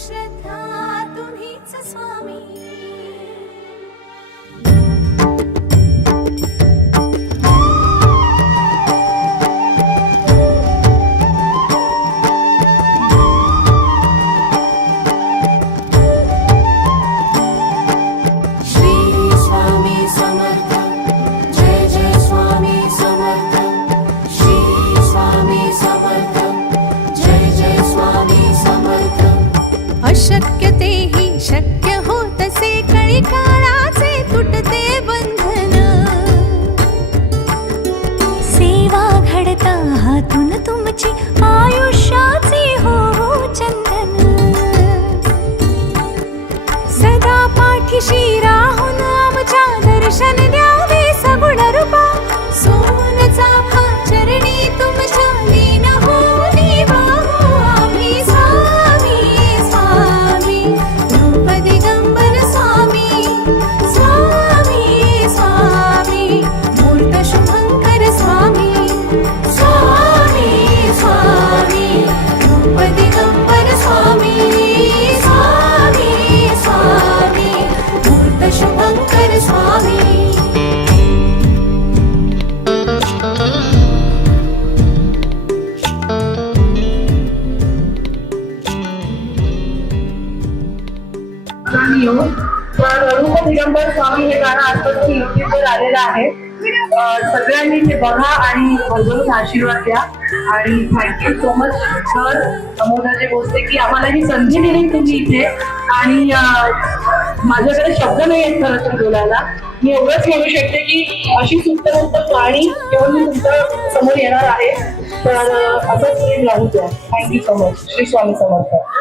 श्रद्धा तुम्हीच स्वामी। अशक्य तेही शक्य होतसे, कळी काळाचे तुटते बंधन। सेवा घडता हातून तुमची, आयुष्याचे हो चंदन। सदा पाठीशी राहून आमच्या दर्शन द्यावे सगुण रूपा। सोन चाफा चरणी तुमच्या लीन होऊनी वाहू आम्ही स्वामी। स्वामी रूप दिगंबर स्वामी, स्वामी स्वामी मूर्त शुभंकर स्वामी। स्वामी स्वामी रूप दिगंबर स्वामी, स्वामी स्वामी मूर्त शुभंकर स्वामी। तर रूप दिगंबर स्वामी हे गाणं आजपासून युट्यूबवर आलेलं आहे। सगळ्यांनी ते बघा आणि भरभरून आशीर्वाद द्या। आणि thank you so much sir Amolraje Bhosale की आम्हाला ही संधी दिली तुम्ही इथे। आणि माझ्याकडे शब्द नाही आहेत खरं तर बोलायला। मी एवढंच म्हणू शकते की अशी सुप्त गाणी घेऊन मी तुमच्या समोर येणार आहे। तर असंच प्रेम लागू द्या। Thank you so much. Shri Swami समर्थ।